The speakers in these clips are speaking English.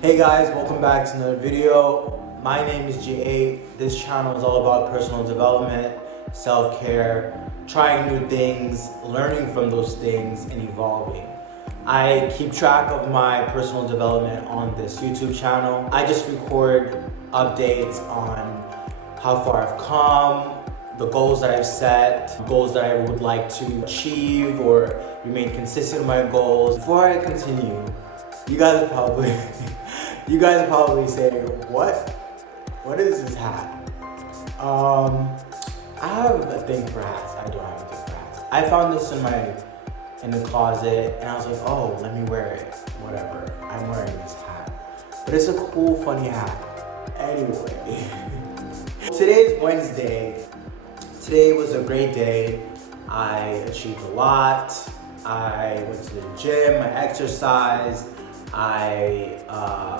Hey guys, welcome back to another video. My name is J8. This channel is all about personal development, self-care, trying new things, learning from those things, and evolving. I keep track of my personal development on this YouTube channel. I just record updates on how far I've come, the goals that I've set, goals that I would like to achieve or remain consistent with my goals. Before I continue, you guys are probably saying, what is this hat? I have a thing for hats. I don't have a thing for hats. I found this in the closet and I was like, oh, let me wear it. Whatever, I'm wearing this hat. But it's a cool, funny hat. Anyway, today's Wednesday. Today was a great day. I achieved a lot. I went to the gym, I exercised. I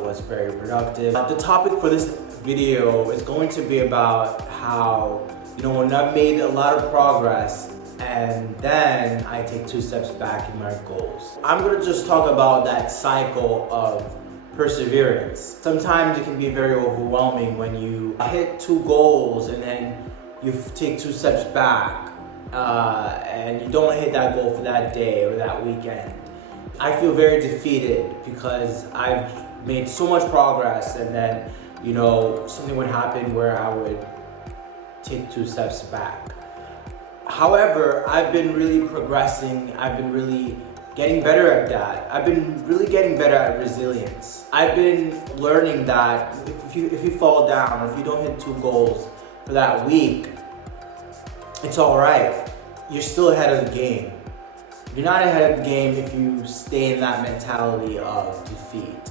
was very productive. The topic for this video is going to be about how, when I've made a lot of progress and then I take 2 steps back in my goals. I'm gonna just talk about that cycle of perseverance. Sometimes it can be very overwhelming when you hit 2 goals and then you take 2 steps back and you don't hit that goal for that day or that weekend. I feel very defeated because I've made so much progress and then, something would happen where I would take 2 steps back. However, I've been really progressing. I've been really getting better at that. I've been really getting better at resilience. I've been learning that if you fall down or if you don't hit 2 goals for that week, it's all right. You're still ahead of the game. You're not ahead of the game if you stay in that mentality of defeat.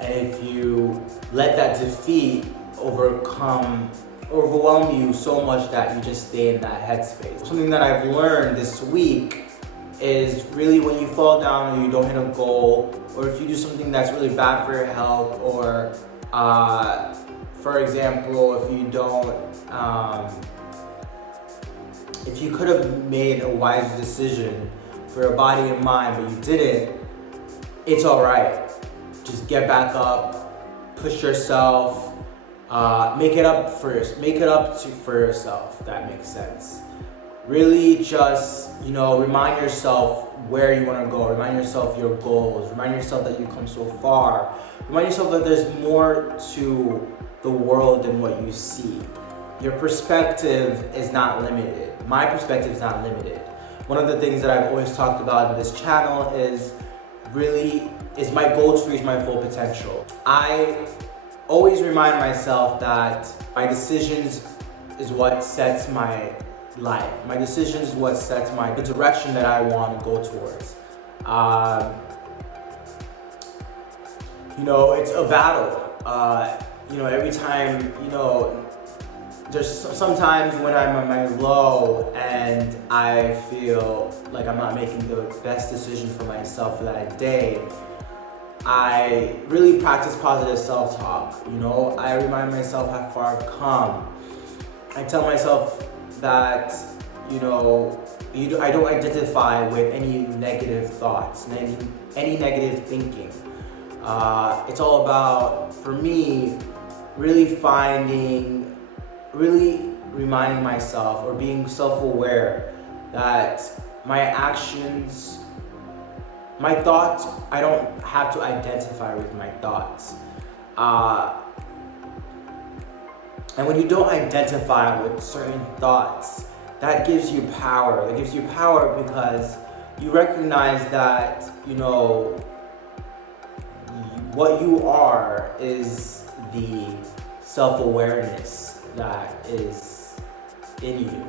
And if you let that defeat overwhelm you so much that you just stay in that headspace. Something that I've learned this week is really when you fall down or you don't hit a goal, or if you do something that's really bad for your health, or for example, if you could have made a wise decision for your body and mind, but you didn't, it's all right. Just get back up, push yourself, make it up for yourself, if that makes sense. Really just, remind yourself where you want to go, remind yourself your goals, remind yourself that you've come so far, remind yourself that there's more to the world than what you see. Your perspective is not limited. My perspective is not limited. One of the things that I've always talked about in this channel is my goal to reach my full potential. I always remind myself that my decisions is what sets my life. My decisions is what sets the direction that I want to go towards. It's a battle. Every time, there's sometimes when I'm at my low and I feel like I'm not making the best decision for myself for that day, I really practice positive self-talk. I remind myself how far I've come. I tell myself that, I don't identify with any negative thoughts, any negative thinking. It's all about, for me, really reminding myself or being self-aware that my actions, my thoughts, I don't have to identify with my thoughts. And when you don't identify with certain thoughts, that gives you power. That gives you power because you recognize that, what you are is the self-awareness that is in you.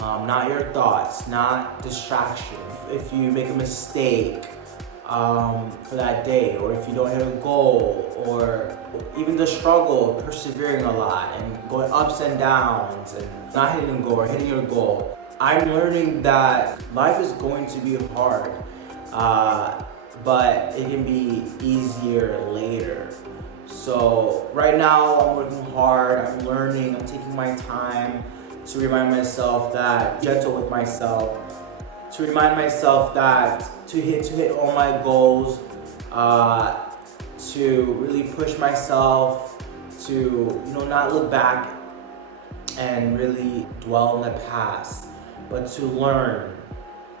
Not your thoughts, not distraction. If you make a mistake for that day, or if you don't hit a goal, or even the struggle of persevering a lot and going ups and downs and not hitting a goal or hitting your goal, I'm learning that life is going to be hard, but it can be easier later. So right now I'm working hard, I'm learning, I'm taking my time to remind myself that I'm gentle with myself, to remind myself that to hit all my goals, to really push myself, to, you know, not look back and really dwell in the past, but to learn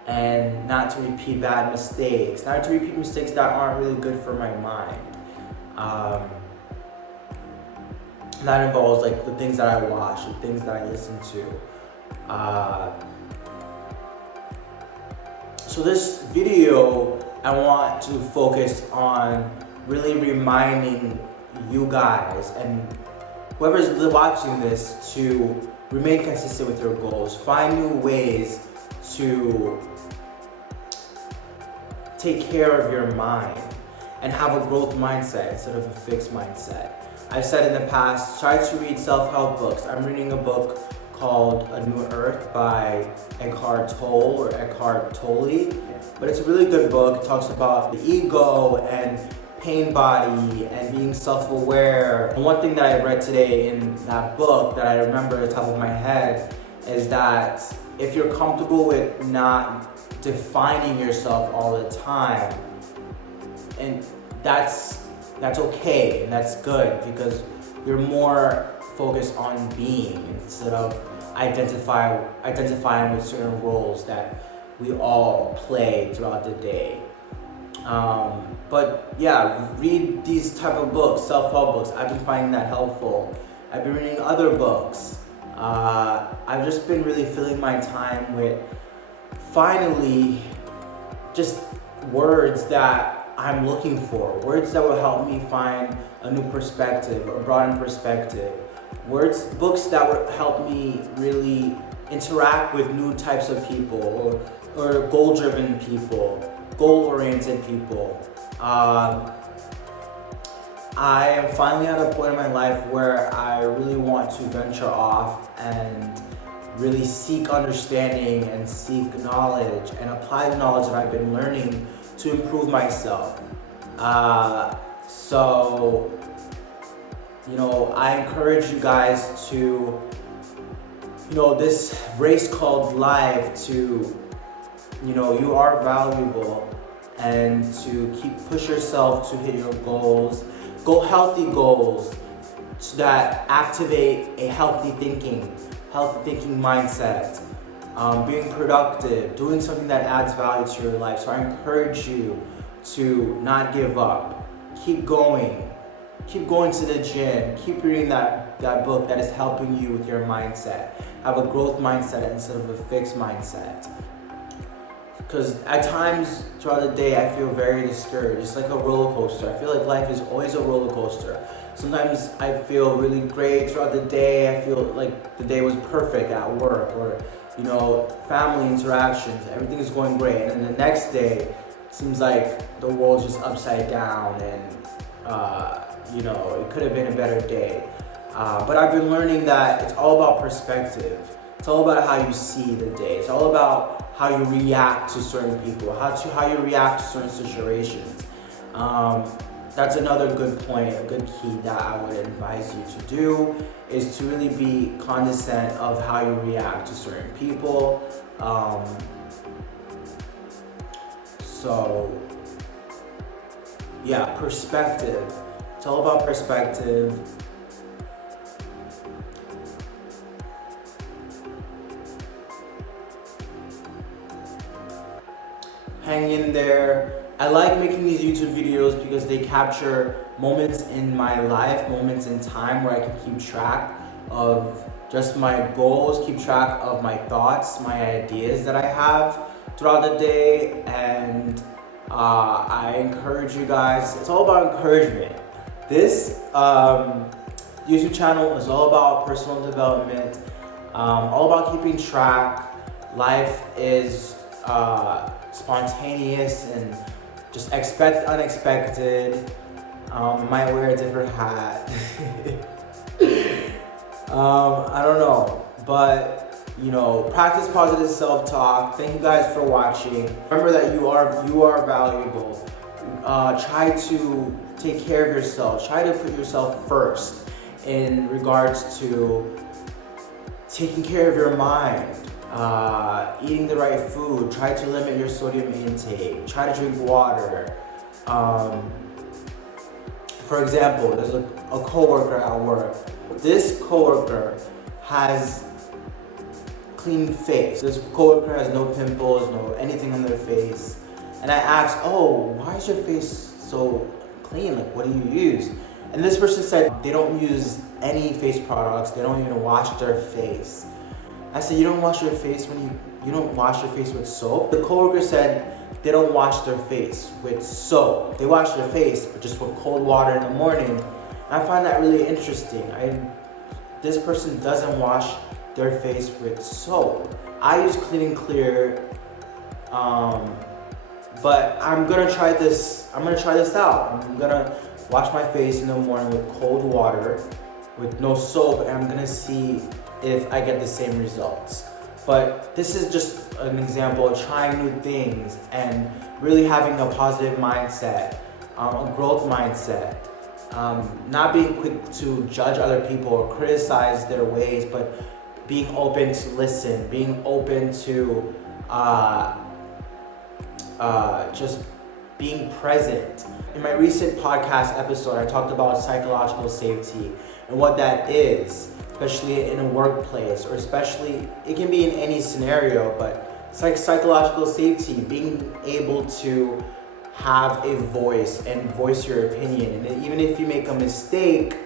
and not to repeat bad mistakes, not to repeat mistakes that aren't really good for my mind. That involves like the things that I watch, the things that I listen to. So this video, I want to focus on really reminding you guys and whoever's watching this to remain consistent with your goals. Find new ways to take care of your mind and have a growth mindset instead of a fixed mindset. I've said in the past, try to read self-help books. I'm reading a book called A New Earth by Eckhart Tolle, but it's a really good book. It talks about the ego and pain body and being self-aware. And one thing that I read today in that book that I remember at the top of my head is that if you're comfortable with not defining yourself all the time, and that's okay and that's good, because you're more focused on being instead of identifying with certain roles that we all play throughout the day. But yeah, read these type of books, self-help books. I've been finding that helpful. I've been reading other books. I've just been really filling my time with finally just words that I'm looking for, words that will help me find a new perspective, a broadened perspective, books that will help me really interact with new types of people or goal-driven people, goal-oriented people. I am finally at a point in my life where I really want to venture off and really seek understanding and seek knowledge and apply the knowledge that I've been learning to improve myself. So, you know, I encourage you guys to, you know, this race called life, to, you know, you are valuable, and to push yourself to hit your goals. Go healthy goals that activate a healthy thinking mindset, being productive, doing something that adds value to your life. So I encourage you to not give up. Keep going to the gym, keep reading that book that is helping you with your mindset. Have a growth mindset instead of a fixed mindset. Because at times throughout the day, I feel very discouraged. It's like a roller coaster. I feel like life is always a roller coaster. Sometimes I feel really great throughout the day. I feel like the day was perfect at work, or, you know, family interactions. Everything is going great. And then the next day, it seems like the world's just upside down, and, you know, it could have been a better day. But I've been learning that it's all about perspective. It's all about how you see the day. It's all about how you react to certain people, how you react to certain situations. That's another good point, a good key that I would advise you to do, is to really be cognizant of how you react to certain people. So yeah, perspective. It's all about perspective. Hang in there. I like making these YouTube videos because they capture moments in my life, moments in time where I can keep track of just my goals, keep track of my thoughts, my ideas that I have throughout the day. And I encourage you guys, it's all about encouragement. This YouTube channel is all about personal development, all about keeping track. Life is spontaneous and just expect unexpected. Might wear a different hat. I don't know, but you know, practice positive self-talk. Thank you guys for watching. Remember that you are valuable. Try to take care of yourself. Try to put yourself first in regards to taking care of your mind. Eating the right food. Try to limit your sodium intake. Try to drink water. For example, there's a coworker at work. This coworker has clean face. This coworker has no pimples, no anything on their face. And I asked, oh, why is your face so clean? Like, what do you use? And this person said they don't use any face products. They don't even wash their face. I said, you don't wash your face when you don't wash your face with soap? The coworker said they don't wash their face with soap. They wash their face, but just with cold water in the morning. And I find that really interesting. This person doesn't wash their face with soap. I use Clean and Clear, but I'm gonna try this out. I'm gonna wash my face in the morning with cold water, with no soap, and I'm gonna see if I get the same results. But this is just an example of trying new things and really having a positive mindset, a growth mindset. Not being quick to judge other people or criticize their ways, but being open to listen, being open to just being present. In my recent podcast episode, I talked about psychological safety and what that is, especially in a workplace, or especially, it can be in any scenario, but it's like psychological safety, being able to have a voice and voice your opinion. And even if you make a mistake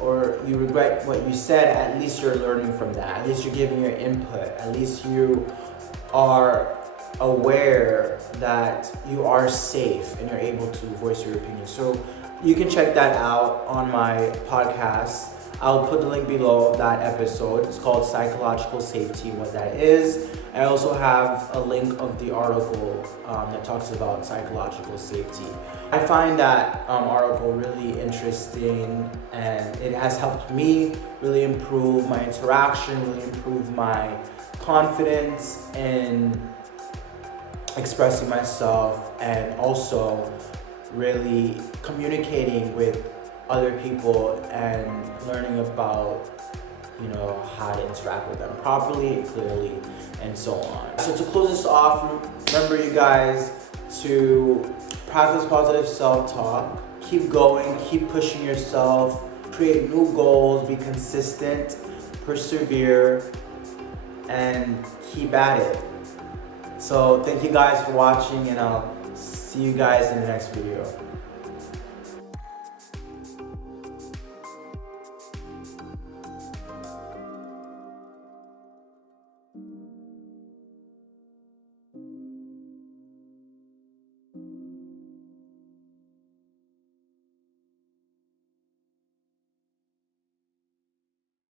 or you regret what you said, at least you're learning from that. At least you're giving your input. At least you are aware that you are safe and you're able to voice your opinion. So you can check that out on my podcast. I'll put the link below that episode. It's called Psychological Safety, what that is. I also have a link of the article that talks about psychological safety. I find that article really interesting, and it has helped me really improve my interaction, really improve my confidence in expressing myself, and also really communicating with other people and learning about, how to interact with them properly, clearly, and so on. So to close this off, remember, you guys, to practice positive self-talk, keep going, keep pushing yourself, create new goals, be consistent, persevere, and keep at it. So thank you guys for watching, and I'll see you guys in the next video.